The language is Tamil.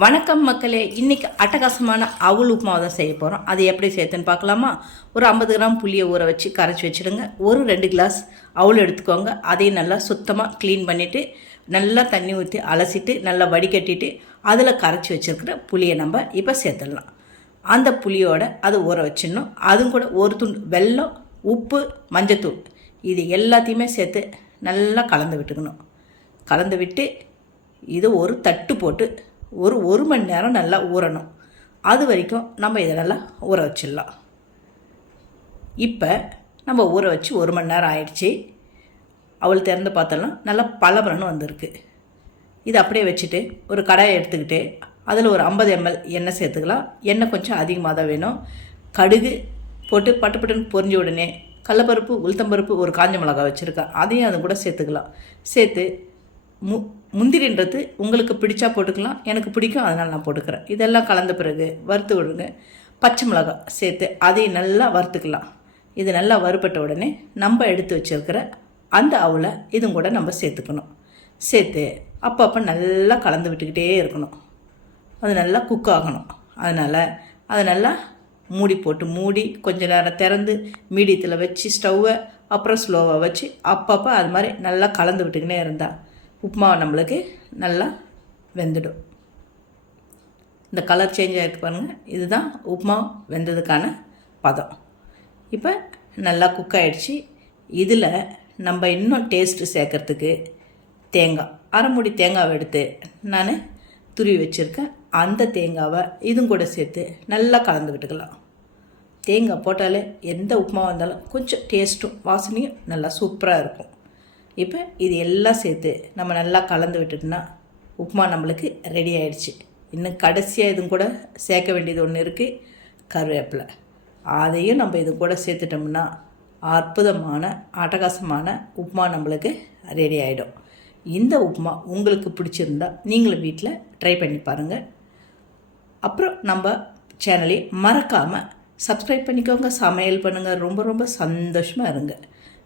வணக்கம் மக்களே இன்றைக்கி அட்டகாசமான அவுள் உப்புமாவை தான் செய்ய போகிறோம் அது எப்படி சேர்த்துன்னு பார்க்கலாமா? ஒரு ஐம்பது கிராம் புளியை ஊற வச்சு கரைச்சி வச்சுடுங்க. ஒரு ரெண்டு கிளாஸ் அவுள் எடுத்துக்கோங்க. அதையும் நல்லா சுத்தமாக க்ளீன் பண்ணிவிட்டு நல்லா தண்ணி ஊற்றி அலசிட்டு நல்லா வடிகட்டிட்டு அதில் கரைச்சி வச்சுருக்கிற புளியை நம்ம இப்போ சேர்த்துடலாம். அந்த புளியோட அது ஊற வச்சிடணும். அதுவும் கூட ஒரு துண்டு வெல்லம் உப்பு மஞ்சத்தூள். இது எல்லாத்தையுமே சேர்த்து நல்லா கலந்து விட்டுக்கணும். கலந்து விட்டு இது ஒரு தட்டு போட்டு ஒரு ஒரு மணி நேரம் நல்லா ஊறணும். அது வரைக்கும் நம்ம இதை நல்லா ஊற வச்சிடலாம். இப்போ நம்ம ஊற வச்சு ஒரு மணி நேரம் ஆயிடுச்சு. அவள் திறந்து பார்த்தோம்னா நல்லா பளபளன்னு வந்திருக்கு. இது அப்படியே வச்சுட்டு ஒரு கடாயை எடுத்துக்கிட்டு அதில் ஒரு ஐம்பது எம்எல் எண்ணெய் சேர்த்துக்கலாம். எண்ணெய் கொஞ்சம் அதிகமாக தான் வேணும். கடுகு போட்டு பட்டு பட்டுன்னு பொரிஞ்ச உடனே கடலப்பருப்பு உளுத்தம்பருப்பு ஒரு காஞ்ச மிளகாய் வச்சுருக்கேன். அதையும் அது கூட சேர்த்துக்கலாம். சேர்த்து மு முந்திரின்றது உங்களுக்கு பிடிச்சா போட்டுக்கலாம் எனக்கு பிடிக்கும் அதனால் நான் போட்டுக்கிறேன். இதெல்லாம் கலந்த பிறகு வறுத்து விடுங்க. பச்சை மிளகாய் சேர்த்து அதை நல்லா வறுத்துக்கலாம். இது நல்லா வறுபட்ட உடனே நம்ம எடுத்து வச்சிருக்கிற அந்த அவளை இதுவும் கூட நம்ம சேர்த்துக்கணும். சேர்த்து அப்பப்போ நல்லா கலந்து விட்டுக்கிட்டே இருக்கணும். அது நல்லா குக் ஆகணும். அதனால் அதை நல்லா மூடி போட்டு மூடி கொஞ்ச நேரம் திறந்து மீடியத்தில் வச்சு ஸ்டவ்வை அப்புறம் ஸ்லோவாக வச்சு அப்பப்போ அது மாதிரி நல்லா கலந்து விட்டுக்கினே இருந்தால் உப்புமா நம்மளுக்கு நல்லா வெந்துடும். இந்த கலர் சேஞ்ச் ஆகிருக்கு பாருங்கள் இதுதான் உப்புமா வெந்ததுக்கான பதம். இப்போ நல்லா குக் ஆகிடுச்சு இதில் நம்ம இன்னும் டேஸ்ட்டு சேர்க்கறதுக்கு தேங்காய் அரைமுடி தேங்காவை எடுத்து நான் துருவி வச்சுருக்கேன். அந்த தேங்காவை இதுவும் கூட சேர்த்து நல்லா கலந்து விட்டுக்கலாம். தேங்காய் போட்டாலே எந்த உப்புமா வந்தாலும் கொஞ்சம் டேஸ்ட்டும் வாசனையும் நல்லா சூப்பராக இருக்கும். இப்போ இது எல்லாம் சேர்த்து நம்ம நல்லா கலந்து விட்டுட்டோம்னா உப்புமா நம்மளுக்கு ரெடி ஆயிடுச்சு. இன்னும் கடைசியாக இதுவும் கூட சேர்க்க வேண்டியது ஒன்று இருக்குது கருவேப்பிலை. அதையும் நம்ம இது கூட சேர்த்துட்டோம்னா அற்புதமான அட்டகாசமான உப்புமா நம்மளுக்கு ரெடி ஆகிடும் இந்த உப்புமா உங்களுக்கு பிடிச்சிருந்தா நீங்களும் வீட்டில் ட்ரை பண்ணி பாருங்கள் அப்புறம் நம்ம சேனலை மறக்காமல் சப்ஸ்கிரைப் பண்ணிக்கோங்க. சமையல் பண்ணுங்கள் ரொம்ப ரொம்ப சந்தோஷமாக இருங்க.